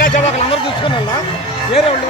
టాటా చవాకులు అందరూ చూసుకుని వెళ్ళా వేరే వాళ్ళు?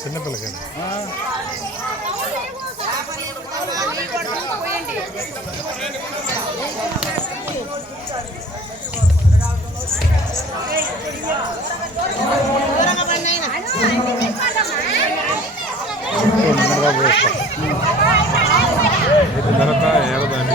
చిన్నపిల్లకాయలు ఇది తర్వాత ఏడదాన్ని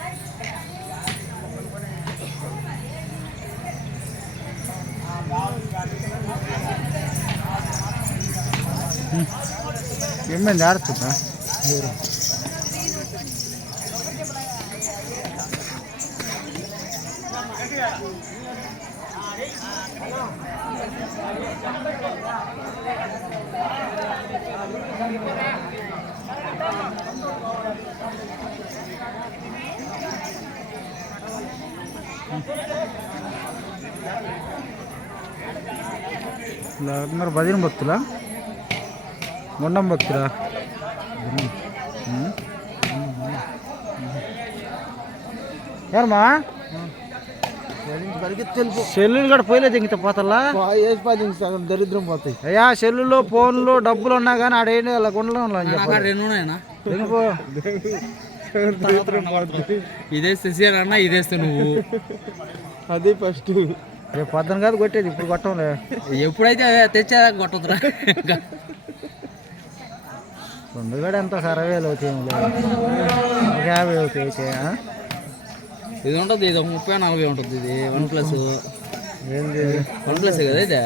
ಎಮ್ಮೆಂದು ಯಾರು ತುತ್ತ ಇಲ್ಲ ಹಂಗಾರೆ ಬದಿನ ಗೊತ್ತಿಲ್ಲ మొండం భక్తురా ఏమా సెల్లు కూడా పోయలే దింగితే పోతల్లా? దరిద్రం పోతాయి అయ్యా సెల్లులో ఫోన్లు డబ్బులు ఉన్నా కానీ ఆడేంటి అలా కొండలో ఇదేస్తే సీఎన్ ఇదేస్తే నువ్వు. అది ఫస్ట్. రేపు పొద్దున కాదు కొట్టేది ఇప్పుడు కొట్టంలే. ఎప్పుడైతే తెచ్చేదాకా కొట్టదురా రెండు కూడా ఎంత అరవై వేలు అవుతాయి. ఒక యాభై అవుతాయి అయితే? ఇది ఉంటుంది ఇది ఒక ముప్పై నలభై ఉంటుంది ఇది. వన్ ప్లస్ ఏంది? వన్ ప్లస్ కదా ఇదే?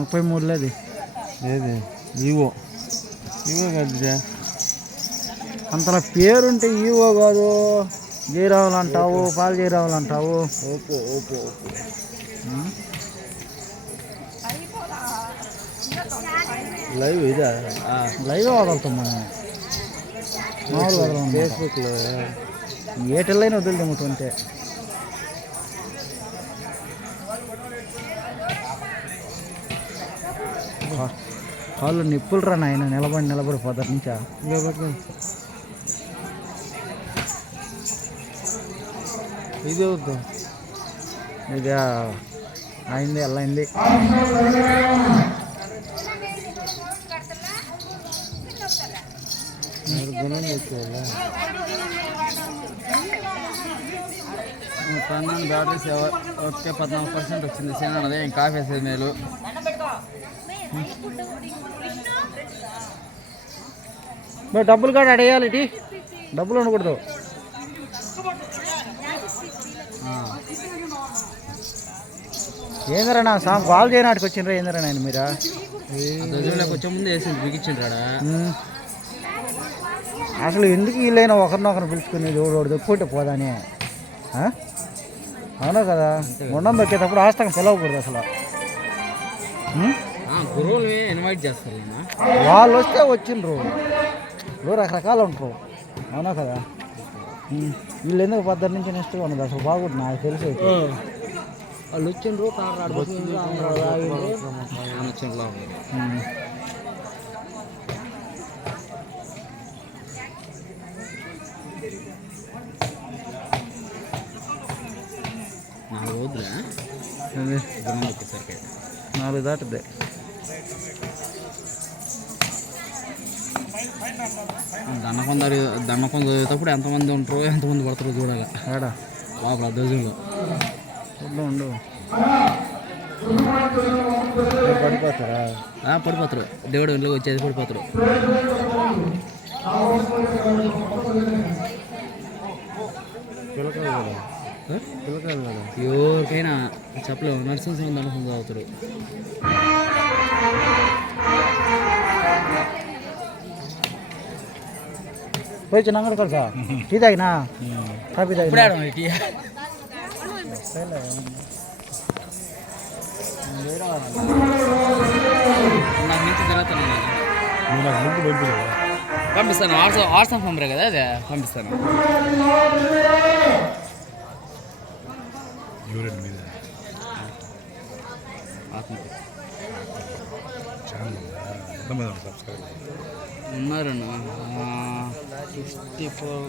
ముప్పై మూడులేది ఏది? ఇవో ఇవో కదా అంతలా పేరుంటే ఈవో కాదు. జీరావులు అంటావు పాలు జీరావులు అంటావు. ఓపో ఓపో ఓపో లైవ్ ఇదా? లైవ్ వదులుతాం మనం మామూలు వదలం ఫేస్బుక్లో ఏటెళ్ళైనా వదిలిదమ్ముతుంటే కాళ్ళు నిప్పులు రా నాయన నిలబడి నిలబడి పొద్దు నుంచా? ఇది వద్దు? ఇది అయింది. అల్లయింది గుణం తెచ్చేయాలా పన్నెండు బ్యాటరీస్ ఓకే పద్నాలుగు పర్సెంట్ వచ్చింది. సేన అదే ఇంకా వేసేది మేలు. మరి డబ్బులు కూడా అడేయాలి ఇటీ డబ్బులు ఉండకూడదు. ఏందరా నా సా కాల్ చేయనాటికి వచ్చిండ్రా ఏందరా నాయన మీరా? వచ్చే ముందు వేసింది బిగించిండ్రాడా. అసలు ఎందుకు వీళ్ళైనా ఒకరినొకరు పిలుచుకునేది ఓడి దొక్కుంటే పోదాని? అవునా కదా? ఉండం దొక్కేటప్పుడు ఆస్తకం పిలవకూడదు అసలు. వాళ్ళు వస్తే వచ్చిండ్రు. రకరకాలు ఉంటారు అవునా కదా. వీళ్ళు ఎందుకు పొద్దున్న నుంచి నెక్స్ట్ ఉన్నది? అసలు బాగుంటుంది నాకు తెలిసి. వాళ్ళు వచ్చిండ్రు దాటుద్ది. దండ కొందరు దండ కొంద చదివేటప్పుడు ఎంతమంది ఉంటారో ఎంతమంది పడతారో చూడాలి. ఏడా లోపల దజుల్లో ఉండు. ఉండు పడిపోతారా? ఆ, పడిపోతారు. దేవుడు ఇంట్లోకి వచ్చేది పడిపోతారు. పిలకాలి ఎవరికైనా చెప్పలేము నర్సింగ్ సింగ్ దండ కొంద అవుతారు పోయి చిన్న అంగడి కలుసా టీ తాగినా? కాఫీ తాగినా? పంపిస్తాను. వాట్సాప్ నెంబరే కదా అదే. పంపిస్తాను. యూరిన్ మీద. ఛానల్ ఎంతమంది సబ్స్క్రైబర్ ఉన్నారు సిక్స్టీ ఫోర్.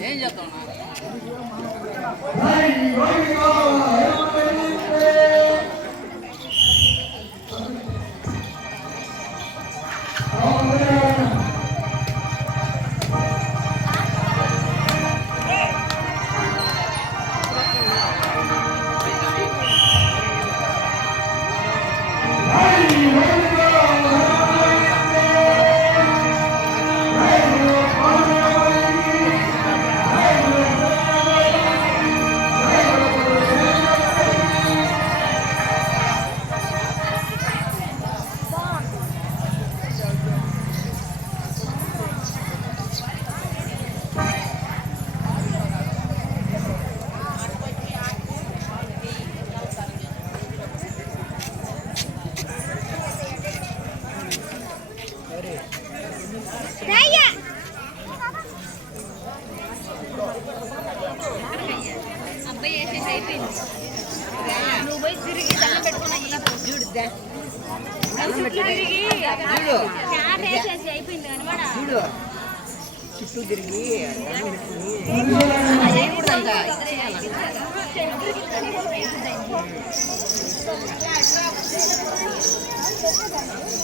ఏం చేస్తావు అయిపోయింది నువ్వు పోయి తిరిగి దండం పెట్టుకున్నా చూడు తిరిగి అయిపోయింది అనమాట చూడు చుట్టూ తిరిగి.